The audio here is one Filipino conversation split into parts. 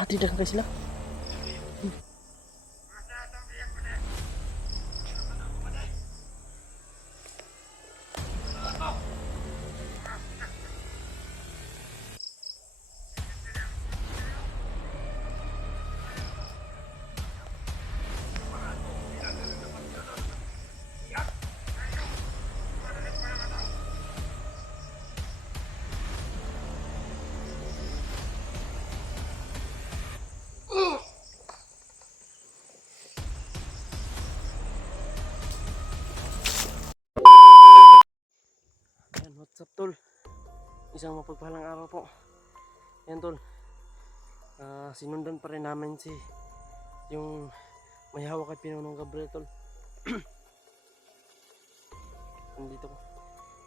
Tidak guys sila. Ayan, what's up tol? Isang mapagpalang araw po. Ayan tol, sinundan pa rin namin yung may hawak kay Pinunong Gabriel tol. Nandito ko.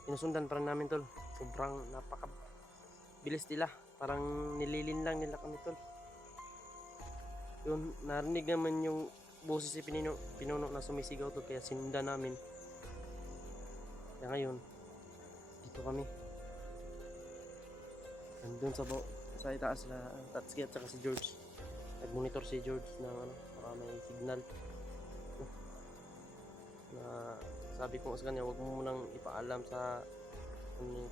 Sinusundan pa rin namin tol. Sobrang napakabilis nila. Parang nililin lang nila kami tol. Yun, narinig naman yung boses si Pinuno na sumisigaw tol, kaya sinundan namin. Kaya ngayon, dito kami. Nandun sa itaas na Tatsuki at saka si George. Nag-monitor si George ng para may signal. Na sabi ko sa kanya, huwag mo munang ipaalam sa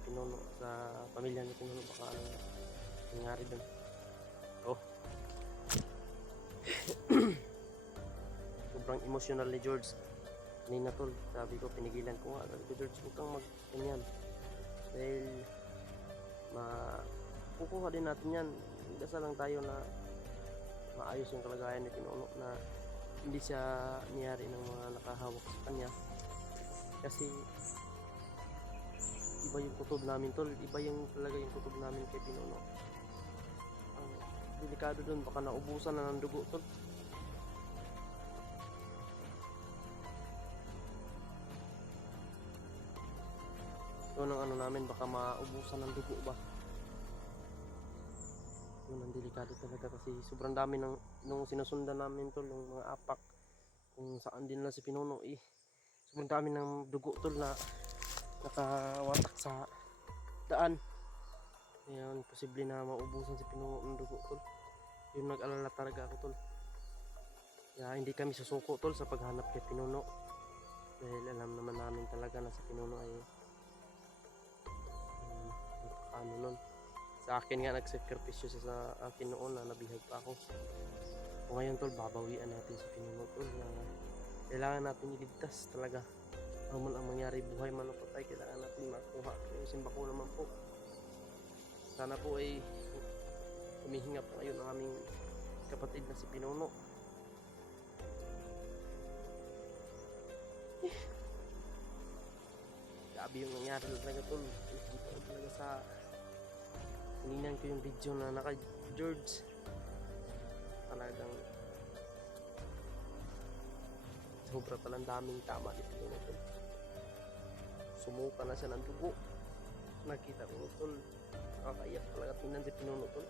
Pinuno, sa pamilya ni Pinuno, baka nangyari dun. Oh. Sobrang emotional ni George. Kanina tol, sabi ko, pinigilan ko nga. Sabi ko, George, huwag kang mag-ganyan. Dahil kukuha din natin yan. Dasal lang tayo na maayos yung kalagayan ni Pinuno, na hindi siya niyari ng mga nakahawak sa kanya. Kasi iba yung kutob namin tol, iba yung talaga yung kutob namin kay Pinuno. Ang delikado dun, baka naubusan na ng dugo tol. Yun ang ano namin, baka maubusan ng dugo ba. Yun ang delikado talaga, kasi sobrang dami nung sinusundan namin tol, yung mga apak kung saan din lang si Pinuno sobrang dami ng dugo tol na nakawatak sa daan. Ayan, posible na maubusan si Pinuno ng dugo tol. Yun, nag-alala talaga ako tol. Kaya hindi kami susuko tol sa paghanap kay Pinuno, dahil alam naman namin talaga na si Pinuno ay ano nun. Sa akin nga, nagsakripisyo siya sa akin noon na nabihag pa ako. O ngayon tol, babawian natin si Pinuno tol, na kailangan natin iligtas talaga. Ano man ang mangyari, buhay man o patay, kailangan natin makuha yung simbako naman po. Sana po ay humihinga pa ngayon ang aming kapatid na si Pinuno. Grabe yung nangyari talaga tol. Nakita ko talaga sa tinignan ko yung video na naka George, talagang sobra palang daming tama dito tol. Sumuka na siya ng dugo. Nakita ko tol, nakakaiyak talaga tingnan si Pinuno tol.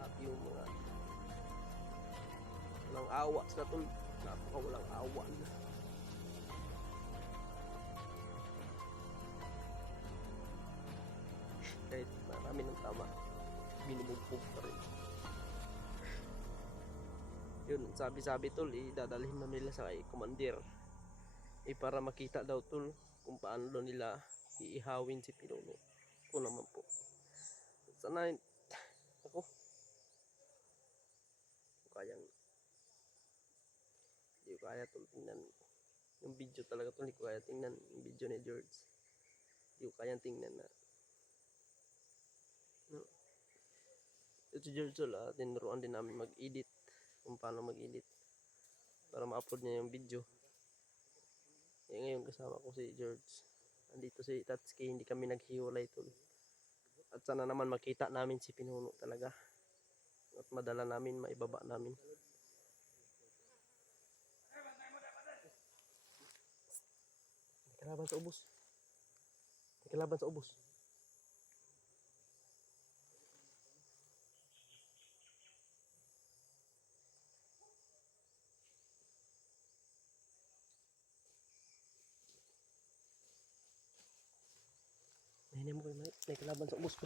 Happy yung mga walang awa sila tol, napaka walang awa nila. Kahit marami ng tama, binubugbog pa rin. Yun, sabi tol, idadalhin na nila sa kay commander para makita daw tol kung paano daw nila iihawin si Pinuno. Ko naman po, sana ako kayang, hindi ko kaya tol tingnan yung video talaga tol. Hindi ko kaya tingnan yung video ni George, hindi ko kaya tingnan na no. Ito George tol, tinuruan din namin mag-edit, kung paano mag-edit para ma-upload niya yung video. Ngayon kasama ko si George, andito si Tatsuki, hindi kami naghiwalay tol. At sana naman makita namin si Pinuno talaga, at madala namin, maibaba namin. Kalaban sa ubos, kalaban sa ubos. Hindi mo kayo may kalaban sa ubos ko.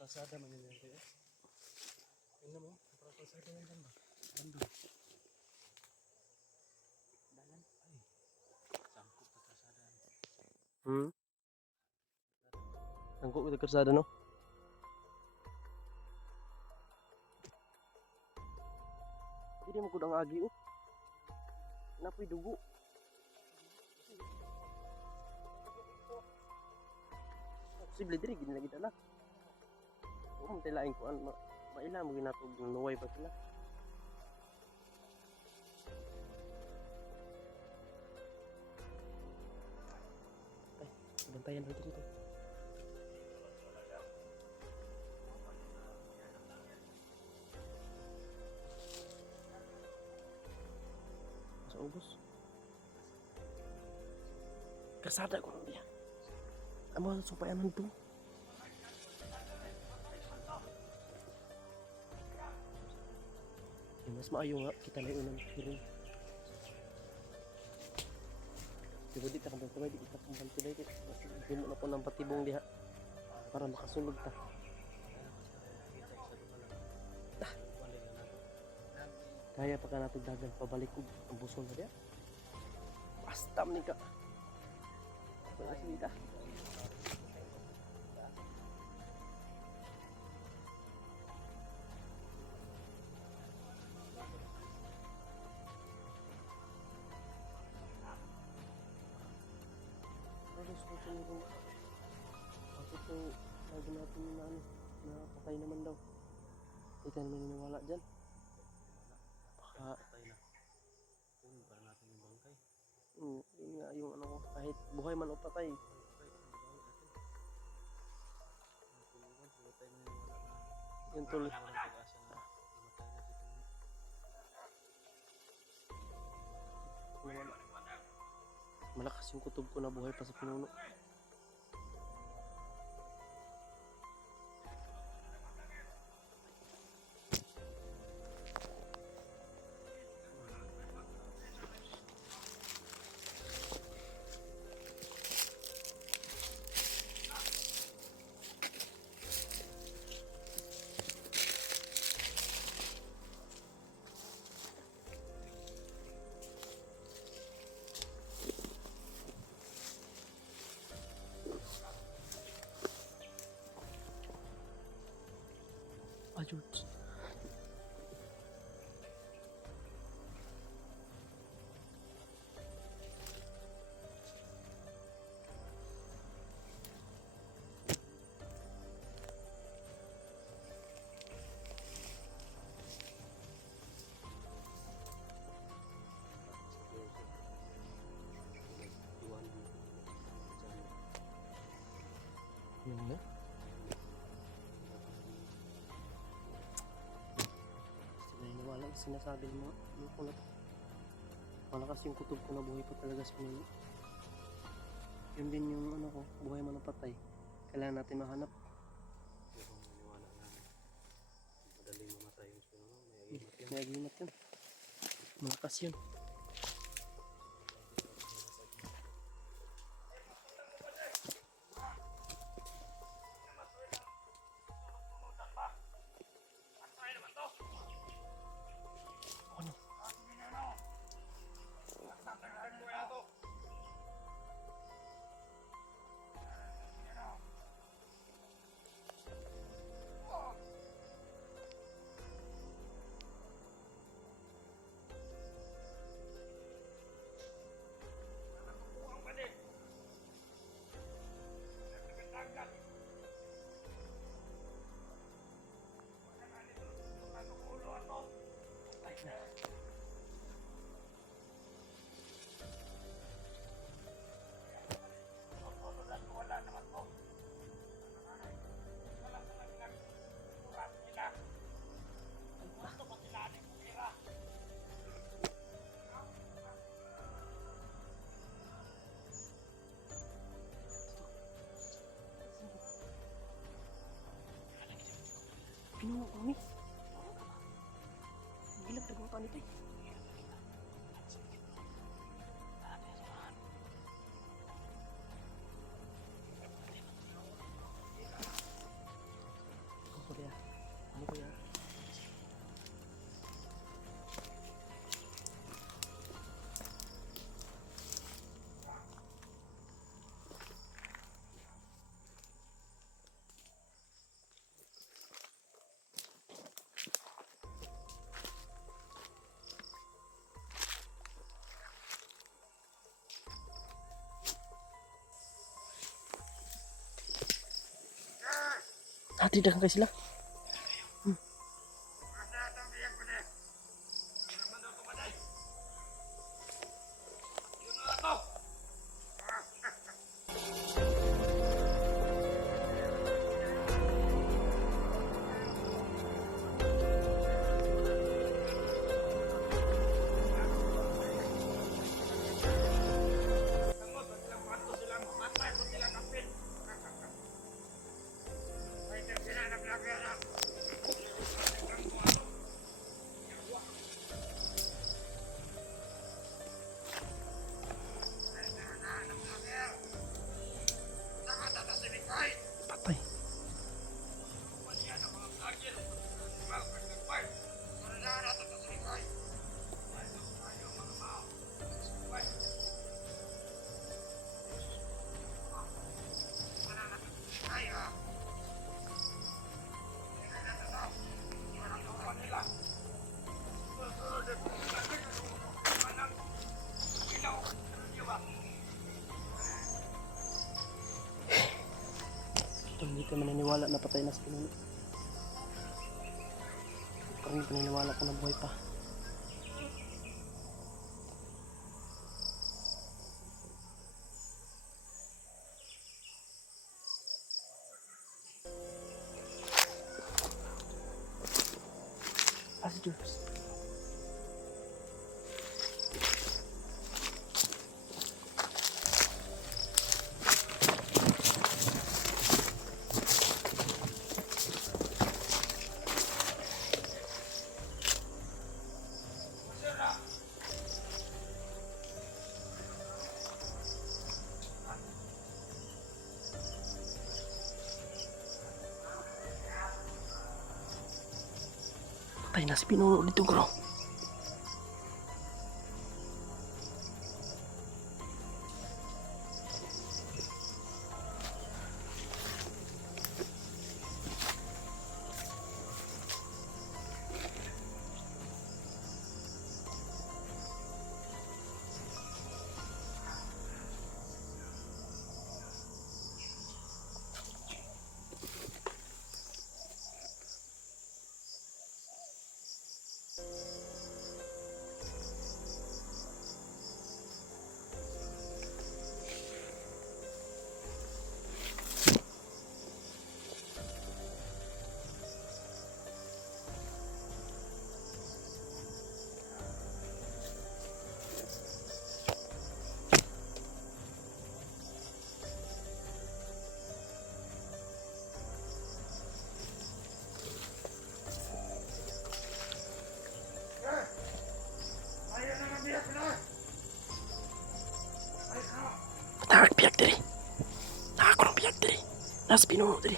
Kalsada man yun yun. Tingnan mo, kalsada yan dyan ba? Bando. Dalan. Ay, sangkot na kalsada. Sangkot kita kalsada, no? Hindi mo kudang agi, oh. Napoy dugo. Posible diri gini lagi dala. Kung tilain ko an maila mo ginatog nuway pa sila. Ay, bantayan dito dito. Sa ubos. Kasada ko dia. Amo sumpayan to. Mas maayo nga kita na unang piring. Diba di ka kambang tumay, di kita kambang tumay. Hindi mo na po ng patibong diha para makasulog ta. Kaya pa ka natin dagan pabalik ko ang buso na diha. Pastam ni ka. Wala sila. Tapos kung sinurong bakit yung lagi natin na ano na patay naman daw. Hindi tayo naman niniwala dyan. Baka Patay na. Yun, para natin yung bangkay. yun nga yung ano ko kahit buhay man o patay. Yun tuloy. Malakas yung kutob ko na buhay pa sa pinuno. Ayun. Yun na. Naniniwala ang sinasabi mo. Malakas yung kutob ko na buhay pa talaga sa pinuno. Yun din yung ano ko, buhay man o patay. Kailangan natin mahanap. Yung maniwala namin. Madaling mamatay yung pinuno. May agimat yan. May agimat yun. Malakas yun. Ano? Pinuno kami. Gila, terbuka nito eh. Adi dagang kay sila. Patay. Hindi ka maniniwala na patay na si Pinuno. Parang paniniwala ko na buhay pa. Passengers. Patay na si Pinuno dito, bro. Nakakpiyak diri. Nakakurang piyak diri. Nasa Pinuno diri.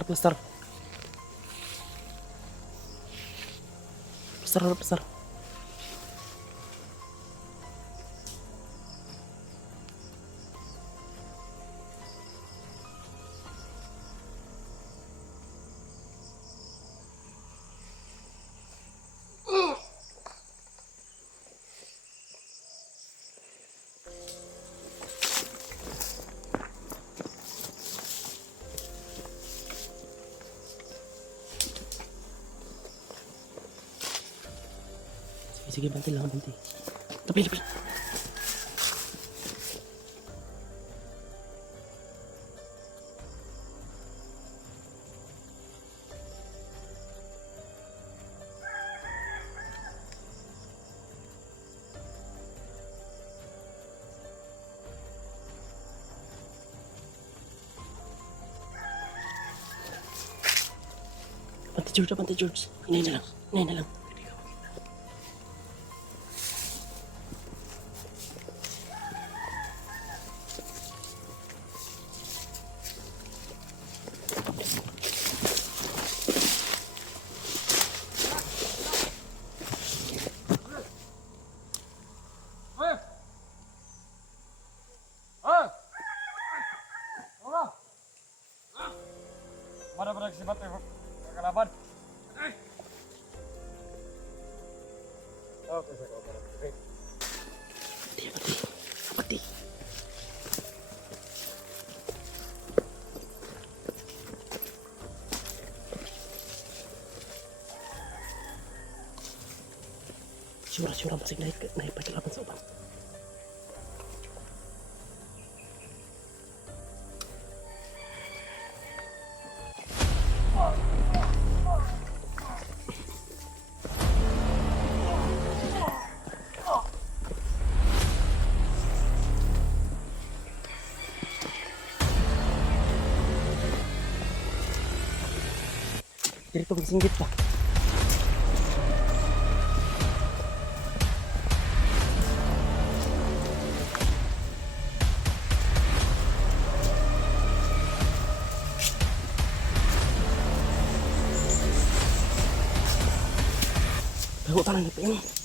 Plaster. Plaster. Sige, banti lang, banti. Lapi. Pante George. Hinay na lang. Hinay na lang. Mana pada kesibat kalaban. Oke, saya kabar. Pati. Syura masih naik pagkalaban sa ubang. Dito magsinggit pa. Bago talang ito yan.